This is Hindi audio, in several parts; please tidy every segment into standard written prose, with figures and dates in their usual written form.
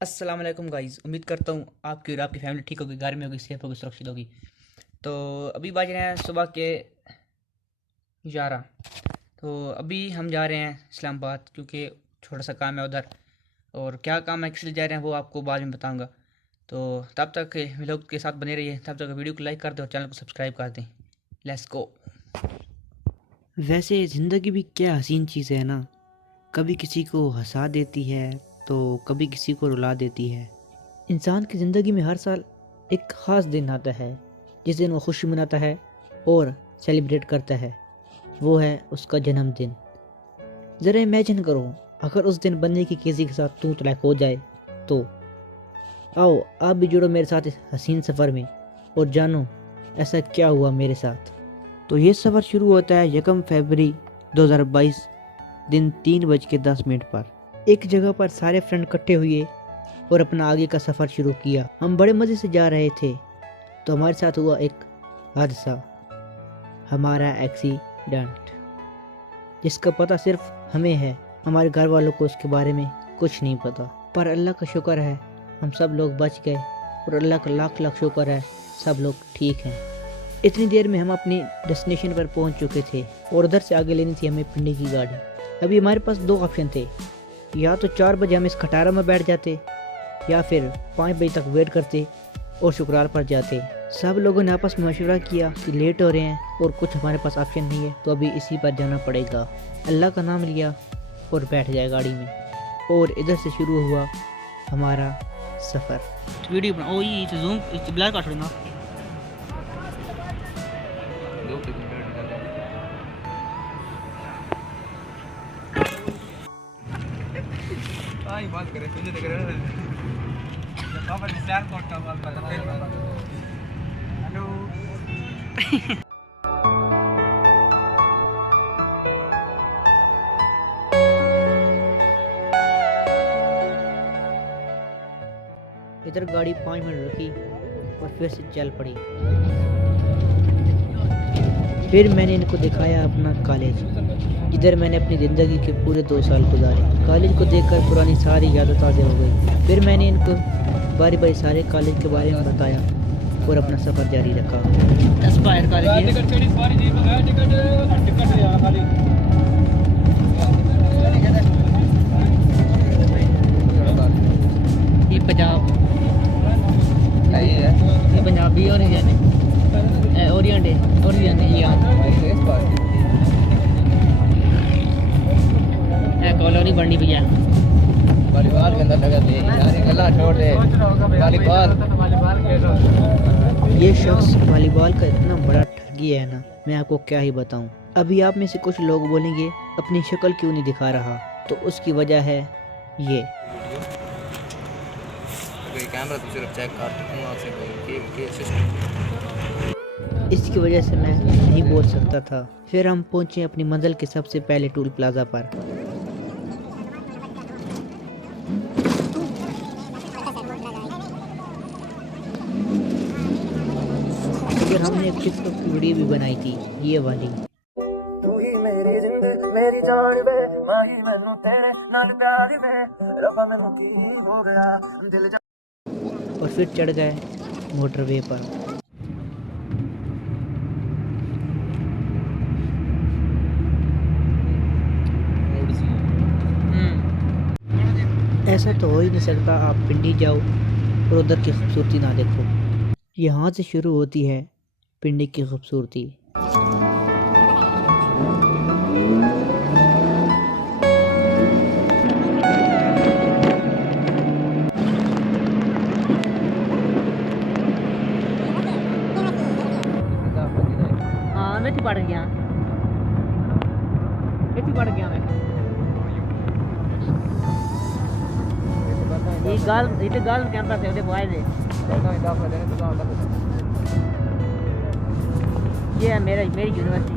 अस्सलाम वालेकुम गाइस। उम्मीद करता हूँ आपकी और आपकी फैमिली ठीक होगी, घर में होगी, सेफ होगी, सुरक्षित होगी। तो अभी बज रहे हैं सुबह के 11। तो अभी हम जा रहे हैं इस्लामाबाद, क्योंकि छोटा सा काम है उधर। और क्या काम है, किस लिए जा रहे हैं, वो आपको बाद में बताऊँगा। तो तब तक व्लॉग के साथ बने रहिए, तब तक वीडियो को लाइक कर दें और चैनल को सब्सक्राइब कर दें। Let's go. वैसे ज़िंदगी भी क्या हसीन चीज़ है ना। कभी किसी को हंसा देती है तो कभी किसी को रुला देती है। इंसान की ज़िंदगी में हर साल एक ख़ास दिन आता है जिस दिन वो खुशी मनाता है और सेलिब्रेट करता है। वो है उसका जन्मदिन। ज़रा इमेजिन करो, अगर उस दिन बनने की किसी के साथ तू तलाक हो जाए तो। आओ आप भी जुड़ो मेरे साथ इस हसीन सफ़र में और जानो ऐसा क्या हुआ मेरे साथ। तो ये सफ़र शुरू होता है 1 फरवरी 2022 दिन 3:10 पर। एक जगह पर सारे फ्रेंड इकट्ठे हुए और अपना आगे का सफ़र शुरू किया। हम बड़े मज़े से जा रहे थे तो हमारे साथ हुआ एक हादसा, हमारा एक्सीडेंट, जिसका पता सिर्फ हमें है। हमारे घर वालों को इसके बारे में कुछ नहीं पता। पर अल्लाह का शुक्र है हम सब लोग बच गए और अल्लाह का लाख लाख शुक्र है सब लोग ठीक हैं। इतनी देर में हम अपनी डेस्टिनेशन पर पहुंच चुके थे और उधर से आगे लेनी थी हमें पिंडी की गाड़ी। अभी हमारे पास 2 ऑप्शन थे, या तो 4 बजे हम इस खटारा में बैठ जाते या फिर 5 बजे तक वेट करते और शुक्रार पर जाते। सब लोगों ने आपस में मशवरा किया कि लेट हो रहे हैं और कुछ हमारे पास ऑप्शन नहीं है, तो अभी इसी पर जाना पड़ेगा। अल्लाह का नाम लिया और बैठ जाए गाड़ी में और इधर से शुरू हुआ हमारा सफ़र। वीडियो बनाओ, ये जूम ब्लर कर छोड़ना। बात करें तुझे देख रहे हैं पापा विचार करता बात कर हेलो। इधर गाड़ी 5 मिनट रुकी और फिर से चल पड़ी। फिर मैंने इनको दिखाया अपना कॉलेज, जिधर मैंने अपनी ज़िंदगी के पूरे 2 साल गुजारे। कॉलेज को देखकर पुरानी सारी यादें ताज़ा हो गई। फिर मैंने इनको बारी बारी सारे कॉलेज के बारे में बताया और अपना सफ़र जारी रखा। ये पंजाब ये पंजाबी और ओरिएंट ये कॉलोनी बननी भैया। वॉलीबॉल के अंदर लगा दे यार, गला छोड़ दे वॉलीबॉल। ये शख्स वॉलीबॉल का इतना बड़ा ठगी है ना, मैं आपको क्या ही बताऊं। अभी आप में से कुछ लोग बोलेंगे अपनी शक्ल क्यों नहीं दिखा रहा, तो उसकी वजह है ये। कैमरा तो सिर्फ चेक कर सिस्टम। इसकी वजह से मैं नहीं बोल सकता था। फिर हम पहुंचे अपनी मंजिल के सबसे पहले टूल प्लाजा पर। फिर हमने एक टिकटॉक की वीडियो भी बनाई थी, ये वाली। तू ही मेरी जिंदगी मेरी जान वे, माही मैनू तेरे नाल प्यार वे, रब्बा मैनू की हो गया दिल। और फिर चढ़ गए मोटरवे पर। ऐसा तो हो ही नहीं सकता आप पिंडी जाओ और उधर की खूबसूरती ना देखो। यहाँ से शुरू होती है पिंडी की खूबसूरती। हाँ मैं पढ़ गया, पढ़ गया मैं। ये गर्ल कैंपस है, बॉयज है। ये है मेरी यूनिवर्सिटी,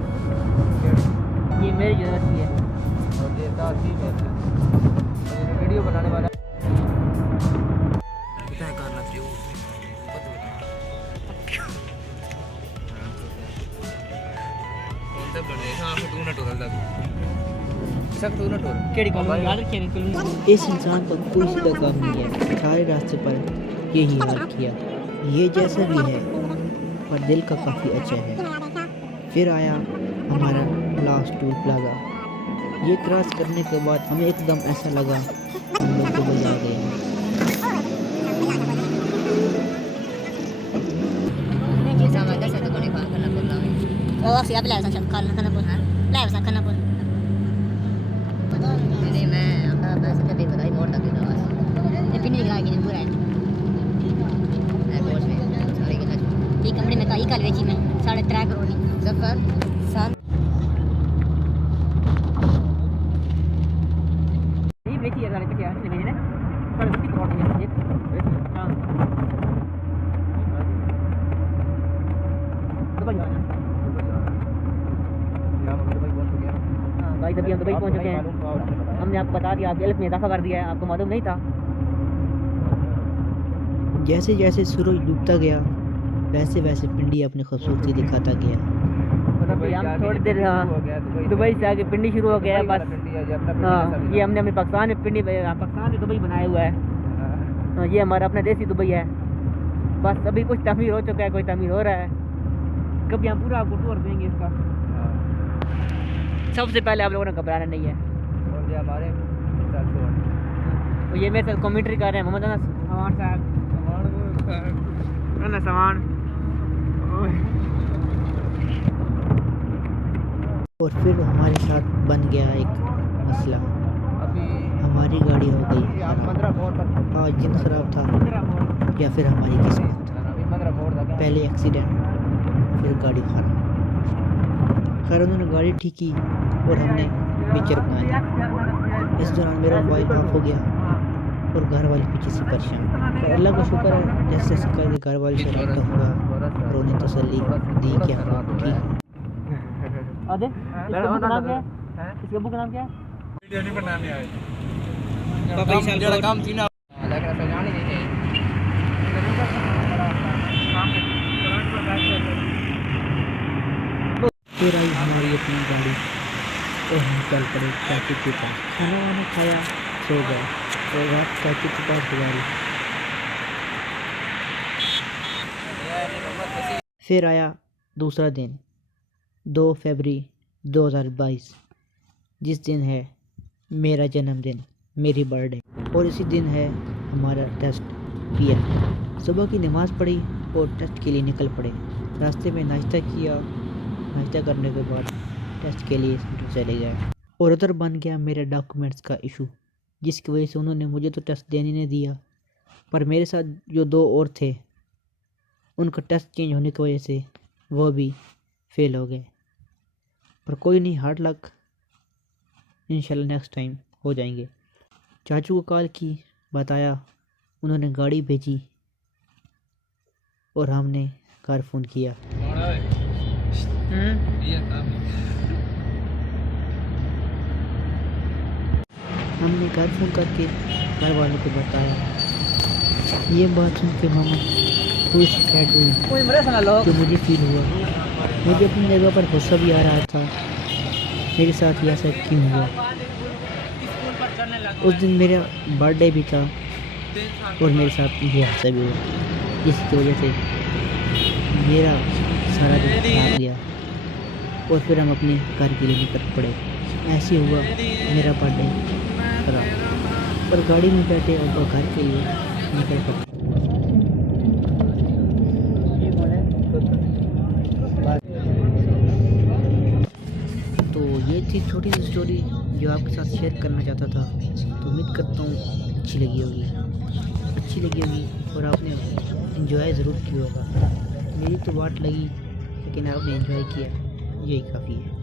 ये मेरी यूनिवर्सिटी है। वीडियो बनाने वाला सख्त तू ना ठोर केड़ी कॉलोनी याद रखिए कॉलोनी इस इंसान का कोई सीधा काम नहीं है, सारे रास्ते पर यही हाल किया। ये जैसा भी है पर दिल का काफ़ी अच्छा है। फिर आया हमारा लास्ट टोल प्लाजा। ये क्रॉस करने के बाद हमें एकदम ऐसा लगा हम लोग दुबई आ गए हैं। Oh, siap lah macam kana pun. Lah macam kana pun. Ini मैं अपना पैसे पे बताई मोड़ तक देता बस। ये पिंडी लगा के पूरा है। मैं बोल में सारे के ये कंपनी में कई कल बेची मैं 3.5 करोड़ की। सफर साल ये बेची है सारे पैसे आज बेचने 30 करोड़ की बेची। हां दुबई जाना भाई तभी हम दुबई पहुंच चुके हैं। हमने आपको बता दिया, आपके एल्फ में इजाफा कर दिया है, आपको मालूम नहीं था। जैसे जैसे सूरज डूबता गया वैसे वैसे पिंडी अपनी खूबसूरती दिखाता गया। हम थोड़ी देर दुबई से आगे पिंडी शुरू हो गया है बस। हाँ ये हमने अपने पाकिस्तान में पिंडी पाकिस्तान में दुबई बनाया हुआ है। ये हमारा अपना देसी दुबई है। बस अभी कुछ तमीर हो चुका है, कोई तमीर हो रहा है। कभी हम पूरा आपको टूर देंगे इसका। सबसे पहले आप लोगों ने घबराना नहीं है। और ये हमारे तो ये मेरे साथ कमेंट्री कर रहे हैं मोहम्मद अनस सवान साहब। सवान और फिर हमारे साथ बन गया एक मसला। अभी हमारी गाड़ी हो गई आप 15 मोड़ तक आज दिन खराब था या फिर हमारी किस्मत। अभी 15 मोड़ तक पहले एक्सीडेंट फिर गाड़ी खराब। खैर उन्होंने गाड़ी ठीक की और हमने पिक्चर बनाई। इस दौरान मेरा मोबाइल ऑफ हो गया और घर वाले पीछे से परेशान। तो अल्लाह का शुक्र है जैसे जैसे करके घर वाले से रब्ता हुआ और उन्हें तसल्ली दी कि हम लोग ठीक हैं। आदे इसके अब्बू का नाम क्या है? इसके अब्बू का नाम क्या है? वीडियो नहीं बनाने आए पापा इशाल जरा काम थी ना लेकिन ऐसा जाने नहीं चाहिए। फिर आई हमारी अपनी गाड़ी और हम चल पड़े चाची के पास। खाना वाना खाया, सो गए और रात चाची के पास गुजारी। फिर आया दूसरा दिन 2 फरवरी 2022 जिस दिन है मेरा जन्मदिन, मेरी बर्थडे। और इसी दिन है हमारा टेस्ट किया। सुबह की नमाज़ पढ़ी और टेस्ट के लिए निकल पड़े। रास्ते में नाश्ता किया। नाश्ता करने के बाद टेस्ट के लिए सेंटर चले गए और उधर बन गया मेरे डॉक्यूमेंट्स का इशू, जिसकी वजह से उन्होंने मुझे तो टेस्ट देने नहीं दिया, पर मेरे साथ जो 2 और थे उनका टेस्ट चेंज होने की वजह से वो भी फेल हो गए। पर कोई नहीं, हार्ड लक, इंशाल्लाह नेक्स्ट टाइम हो जाएंगे। चाचू को कॉल की, बताया, उन्होंने गाड़ी भेजी और हमने घर फ़ोन किया। हमने घर फ़ोन करके घर वालों को बताया। ये बात सुन के मामा थोड़ी सी सैड हुई तो मुझे फील हुआ। मुझे अपनी जगह पर गुस्सा भी आ रहा था, मेरे साथ ऐसा क्यों हुआ। उस दिन मेरा बर्थडे भी था और मेरे साथ ये हादसा भी हुआ, जिसकी वजह से मेरा सारा दिन खराब गया और फिर हम अपने घर के लिए निकल पड़े। ऐसे हुआ मेरा बर्थडे खराब, पर गाड़ी में बैठे और घर के लिए निकल पड़े। तो ये थी छोटी सी स्टोरी जो आपके साथ शेयर करना चाहता था। तो उम्मीद करता हूँ अच्छी लगी होगी और आपने एंजॉय ज़रूर किया होगा। मेरी तो वाट लगी लेकिन आपने एंजॉय किया, यही काफ़ी है।